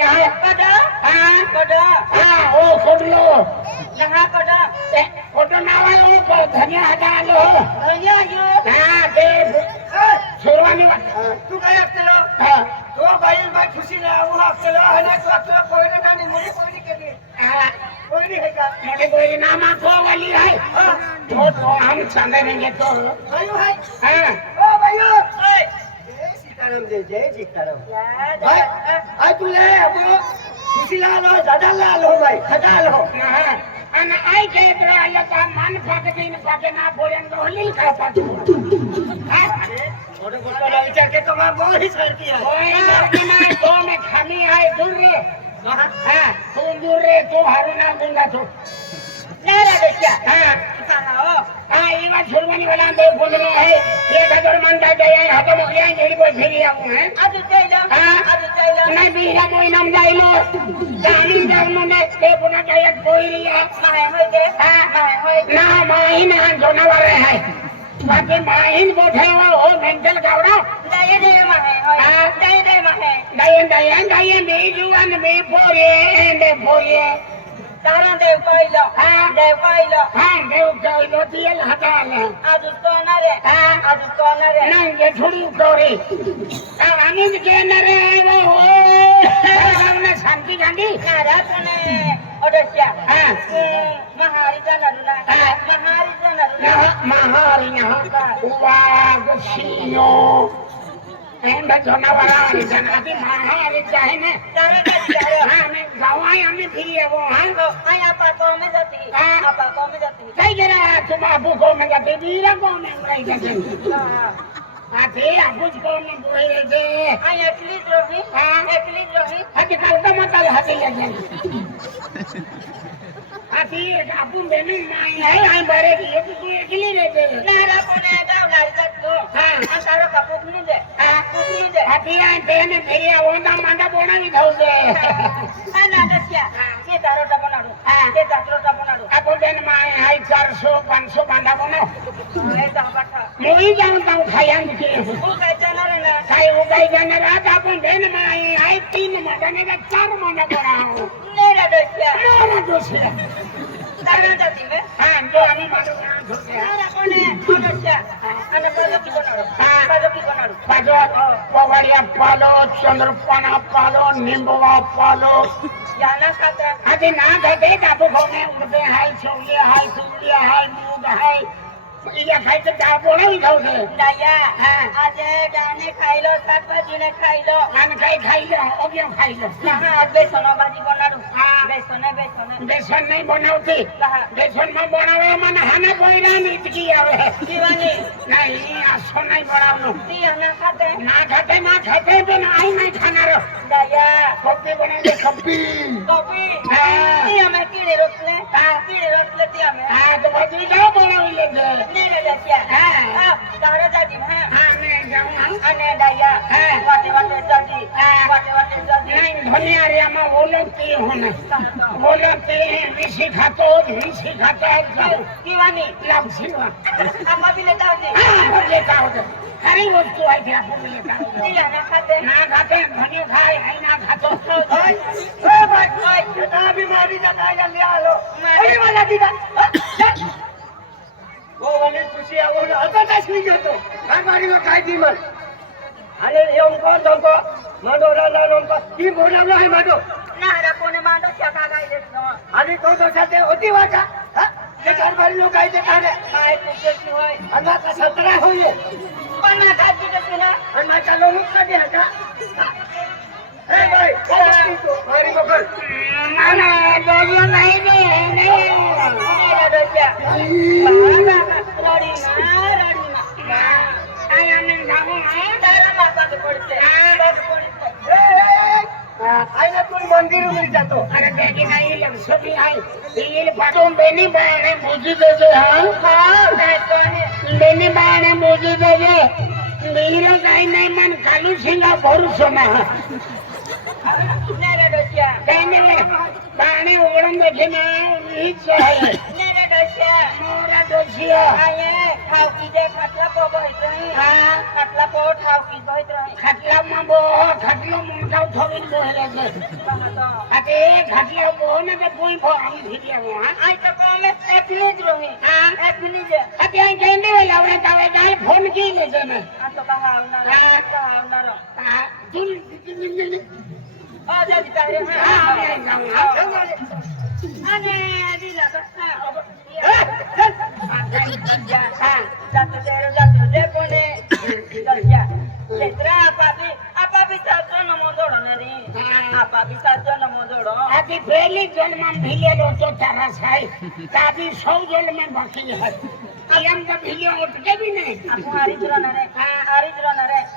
आहे कदा हा कदा हा ओ खोडलो नहा कदा खोटं नाव आलो को धन्य हाता आलो धन्य यो हा ते सुरवानी तू काय असलो हा तो बाई मा खुशी ना वो असलो आणि तू असलो कोणी नाही मुली कोणी केली हा कोणी है का मोठे कोई नाम आखो वाली है तो हम सांगे नहीं घेतो बायू है हा ओ बायू ओय जय सीताराम जय सीताराम भाई आई तुले अब खुशीला आलो दादाला आलो भाई खदा आलो आणि आई के इकडे आलं का मान फाके ना बोलेन तो होली का पातू मोठे गोष्ट विचार के तुम्हारा बहुत ही सरकी है ओए लड़की ना तो में खामी है दूर रे हां तू दूर रे तू हारूना दूंगा तू नारा देखिया हां हां ये बात छुड़वानी वाला दे बोलने है ये गदर मंडा जाए हाथ में गया जेडी को फेरी आऊ है आज जाइला आज जाइला नहीं बिया कोई नाम जाइलो जानी जाऊ ने ते पुना जाय कोई रिया माय होय दे माय होय ना माहिन जनावर है बाकी माहिन बोठे हो मेंटल गावड़ा दे दे माय होय दे दे मी जुवान मी पोये तारा देव कइलो हां देव कइलो तियल हटाले आज कोणारे नहीं ये छोड़ी तोरी आम्ही के नरे वो हमने शांति गांधी नारा कोने ओडस्या हां महारी जनरुना महारी ना गुसियो एंडा जनावरा जनाती महारी चाहे ने हां मैं गावाई हमें फिरी है वो हां आया पाको में जाती कई जरा तुम अबू को में जाते बीरा को में रही जाते आते अबू को में बोले दे आया एक्लिट रोही आजकल तो मतलब हटे लगे आती अबू बेनी माई है आई बारे की तू अकेली रहते नारा कोने गाव लारी जातो हां सारो कपूक नहीं दे आती आई बेने फिरी वो ना मांडा बोना भी खाऊ दे ना दसिया ये तारो बनाडू ये तारो बनाडू अपन बेन माई है 400 500 मांडा बनाओ ए जाबाटा मोई जाऊं खाया के वो काय जाणार ना काय वो काय जाणार आता आपण बेन माई है 3 मांडा ने 4 मांडा बनाओ नेरा दसिया ना दोसिया तारा जाती में हां जो आम्ही मांडा बनाओ नारा कोने ओडस्या आणि पालो की बनाडू पाजो पवाड़िया पालो चंद्रपाना पालो नींबुआ पालो याना खाता आदि ना खाते बाबू को में उड़ते हाय सूलिया हाय मूग हाय इया खाते दाबो नहीं खाते दया आज दाने खाइलो शाकभाजी खाइलो आन खाइलो ओगियो खाइलो कहां आज बेसन भाजी बनाडू बेसन नहीं बनावती बेसन में बनावे मन हने कोईरा नीतकी आवे दीवानी नहीं आसो नहीं बनावनो ती ना खाते पे नहीं नहीं खाना रो दया कॉफी बना दे कॉफी ती हमें कीड़े रोकले ती हमें हां तो बजी जाओ बनावी ले दे नेरे दसिया हां तारा दादी हां मैं जाऊं अने दया वाटे दादी नहीं धनिया रे हम बोलती होने बोलते विसी खातो दीवानी लपसीवा अम्मा भी लेता होती हां लेता होते हरी वस्तु आई थी आपको लेता होते ना खाते धनिया खाए है ना खातो भाई ना बीमारी का ना ले आलो अरे वाला दीदा वो वाली खुशी है वो आता नहीं घेतो हमारी में काय दी मन अरे ये उनको माडोरा ना उनको की बोलवलं आहे माडो नारा कोणी मांडो शाखा गायले आणि तो दोषाते होती वाटा ते कारभारी लोक आहे ते काय तुझी होय अन्ना का सतरा होय पण ना खाती कशी ना आणि माझा लोक कधी हटा ए भाई मारी बकल माना दोजो नहीं मेरा दोस्या रडी ना आया मैं जाऊं तारा माता के पड़ते आईना तू मंदिर में जातो अरे बेटी नहीं लक्ष्मी है ये पाटों बेनी बाणे मुझे दे दे हां बेनी बाणे मुझे दे दे मीरा गाय नहीं मन कालू सिंगा भरोसा ना नेरे दोस्या कहने बाणे उगड़न देखे ना नीच है नेरे मोरा दोषिया खाटला माबो खाटलो मुंडा थोबिन बोहले अते खाटला बो ना ते कोई भो हम भिडिया हो अते आई कहने वाला रे तावे गाल फोन की ले जने अभी पहली जल में भिले लो तो तरस है ताकि 100 जल में बाकी है आयम का भिले उठ के भी नहीं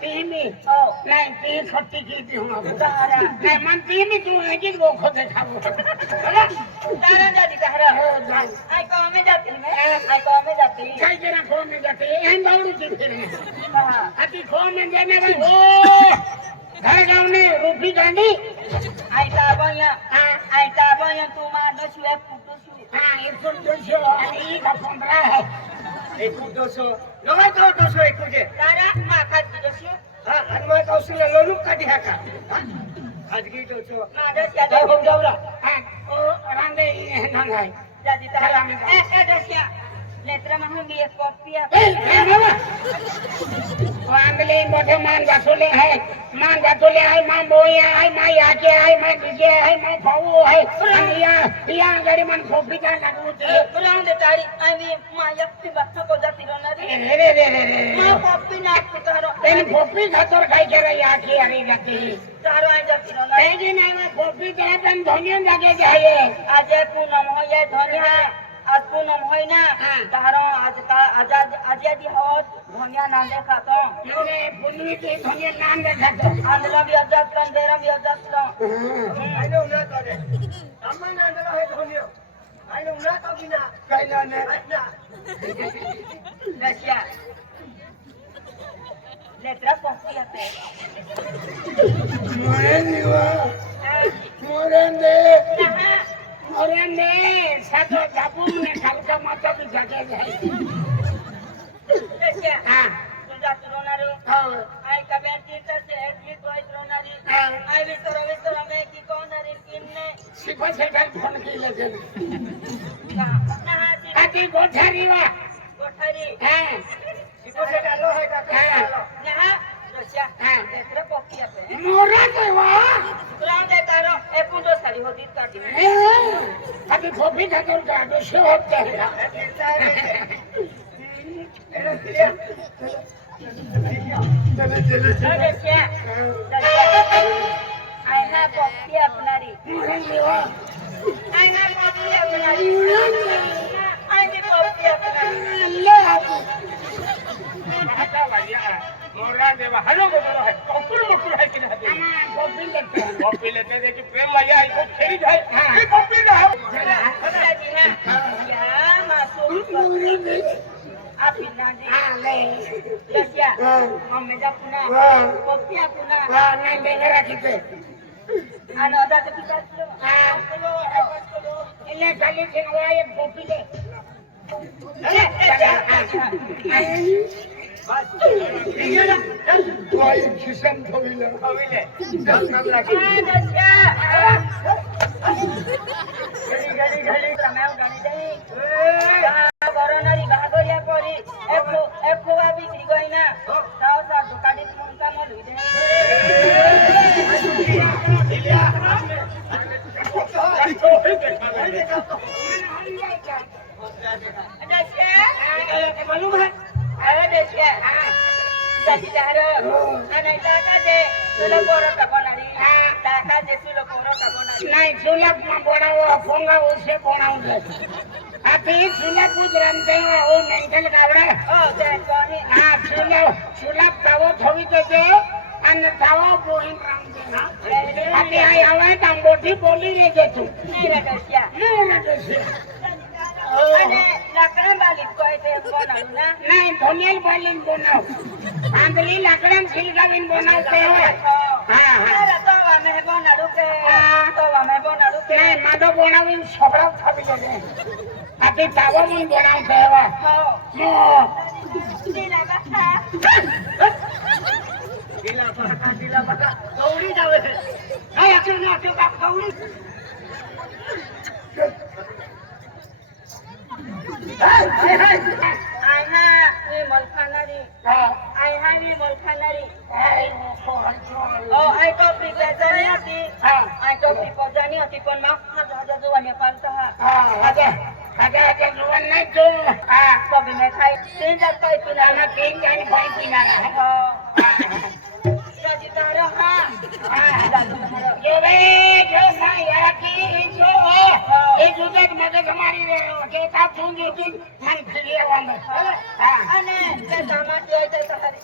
तीमी नहीं तीन खट्टी की थी हम नहीं मन तीमी तू है कि वो खुद खाओ काय जरा खो में जाते हैं दौड़ की फिर अति खो में जाने भाई ओ घर गांव ने रूपी गांडी हाँ एक फुट 200 आई का 15 है एक 200 लगा तो 200 एक तुझे हाँ हनुमान कौशल लोलू का दिया का आज की 200 जय हो जाऊरा हाँ ओ रांदे ये ना है वांगले मोठे मान गाठोले है मान बोया है मान याके है मान डीजे है मान फाऊ है या गाड़ी मन खोपी का लागू ते तेन खोपी खातर काय केरा याके अरे जाती तेजी नाही वा खोपी तेरा पण धोनिया जागे जाये आज पूनम होय ना तारो आज आजादी होत धनिया नाम देखा तो मेरे पुनवी के धोनिया नाम देखा तो आंदला भी आजाद कर देरा भी आजाद कर आइलो ना करे अम्मा ना अंदर है धोनियो आइलो ना तो बिना कहना ने रशिया लेtra confiate मोरंदे सातो बापू ने खालका माता भी जागे जाए रशिया हां तुझा रोनारी हां आई का बेटी से एटली तो रोनारी आई वितर में की कोनारी किन्ने सिपा से फोन की लेके ना आती गोठारी वा कोठारी हां सिको से डालो है का ना रशिया लेtra confiate मोरा के वा Grande caro, è punto sali hodit काटी अभी खोपी खातर गाडो से होता है चले क्या आई हैव कॉफी अपनारी मोरंदे वा आई हैव कॉफी अपनारी आई हैव कॉफी अपनारी ले आती हटा भैया मोरा देवा हलो बोलो है कपुर है कि नहीं हमारा खोपी लेते हैं कॉपी लेते देखिए प्रेम भैया इसको खेली जाए ये कॉपी ना अच्छा जी ना क्या मासूम आप इलाजी हां ले क्या मम्मी जा पुना कॉफी अपना हां नहीं देंगे रखते अनोदा के पिता हां इन्हें खाली से हुआ ये खोपी ले कोई किस्म थोड़ी कविले घड़ी समय उड़ानी चाहिए कोरोनारी भागोरिया कोरी एको बिक्री गई ना ताऊ सा दुकानी मुंका में लुई दे मालूम है अरे देखिए jadi dahro anak taka de sulo poro takonari taka de sulo poro takonari नहीं सुलभ में बड़ा हुआ फोंगा उसे बना उसे अभी सुलभ कुछ रंते हैं वो mental Kawda oh dan koni हाँ सुलभ का वो थोड़ी तो जे अन्य थावा बोहिन रंते ना अभी आई आवाज़ तंबोटी बोली ले जे तू नहीं रहा क्या नहीं ना जैसे ane lakran balik ko ite bona na नहीं धोनियल बालिन बनाओ आंधली लकड़न सिलकाविन बनाते हो हाँ हाँ ara to wa me bona ruke to wa me bona ruke नहीं माधव बनाविन सबरा था भी लगे આથી તાવા મન બનાવશે એવા હો મો દીલા બાપા ઢીલા બકા દોડી જ આવે છે આ આખે ને આખે બાપ દોડી આહા વિમલ ખાનારી હા આહા વિમલ ખાનારી આઈ મોકો હંચો ઓ આઈ ટોપી પહેરવાની હતી હા આઈ ટોપી પહેરવાની હતી પણ માં હાજા જોવાની પાલતા હા હા આજે જુવાન નહીં જો હા કભી મેં ખાઈ तीन जात खाई पिना આના કેક જાની ભાઈ પીનારા હે हाँ जाती तारा हाँ जाती तारा જો રે જો માયાકી જો એ જુદત મગજ અમારી રે કે તા પૂંજી તી મન ફિરે વાંદો હા अने ते सामान जो है ते तारी